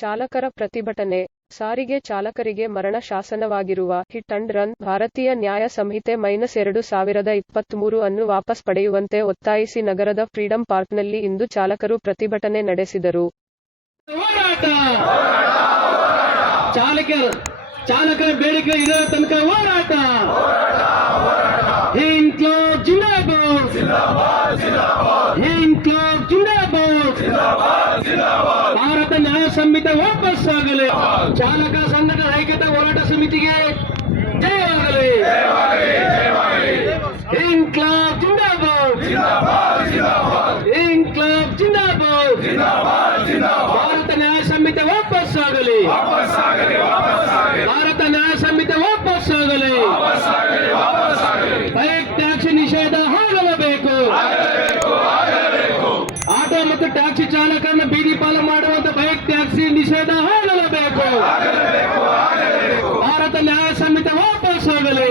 ಚಾಲಕರ ಪ್ರತಿಭಟನೆ. ಸಾರಿಗೆ ಚಾಲಕರಿಗೆ ಮರಣ ಶಾಸನವಾಗಿರುವ ಹಿಟ್ ಅಂಡ್ ರನ್ ಭಾರತೀಯ ನ್ಯಾಯ ಸಂಹಿತೆ -2023 ಅನ್ನು ವಾಪಸ್ ಪಡೆಯುವಂತೆ ಒತ್ತಾಯಿಸಿ ನಗರದ ಫ್ರೀಡಂ ಪಾರ್ಕ್ನಲ್ಲಿ ಇಂದು ಚಾಲಕರು ಪ್ರತಿಭಟನೆ ನಡೆಸಿದರು. ಚಾಲಕರ ಬೇಡಿಕೆ ಇದರ ತನಕ ಹೋರಾಟ. ಇನ್ಕ್ಲಾಬ್ ಜಿಂದಾಬಾದ್, ಇನ್ಕ್ಲಾಬ್ ಜಿಂದಾಬಾದ್. ಭಾರತ ನ್ಯಾಯ ಸಂಹಿತೆ ವಾಪಸ್ ಆಗಲಿ. ಚಾಲಕ ಸಂಘದ ಐಕ್ಯತಾ ಹೋರಾಟ ಸಮಿತಿಗೆ ಜಯವಾಗಲಿ. ಇನ್ಕ್ಲಾಬ್ ಜಿಂದಾಬಾದ್, ಇನ್ಕ್ಲಾಬ್ ಜಿಂದಾಬಾದ್. ಭಾರತ ನ್ಯಾಯ ಸಂಹಿತೆ ವಾಪಸ್ ಆಗಲಿ. ಭಾರತ ನ್ಯಾಯ ಸಂಹಿತೆ ವಾಪಸ್ ಆಗಲಿ. ಬೈಕ್ ಟ್ಯಾಕ್ಸಿ ನಿಷೇಧ ಆಗಲೇಬೇಕು. ಆಟೋ ಮತ್ತು ಟ್ಯಾಕ್ಸಿ ಚಾಲಕರನ್ನು ಬೀದಿ ಪಾಲು ಮಾಡುವಂತ ಬೈಕ್ ಟ್ಯಾಕ್ಸಿ ನಿಷೇಧ ಆಗಲೇಬೇಕು. ಭಾರತ ನ್ಯಾಯ ಸಂಹಿತೆ ವಾಪಸ್ ಆಗಲಿ.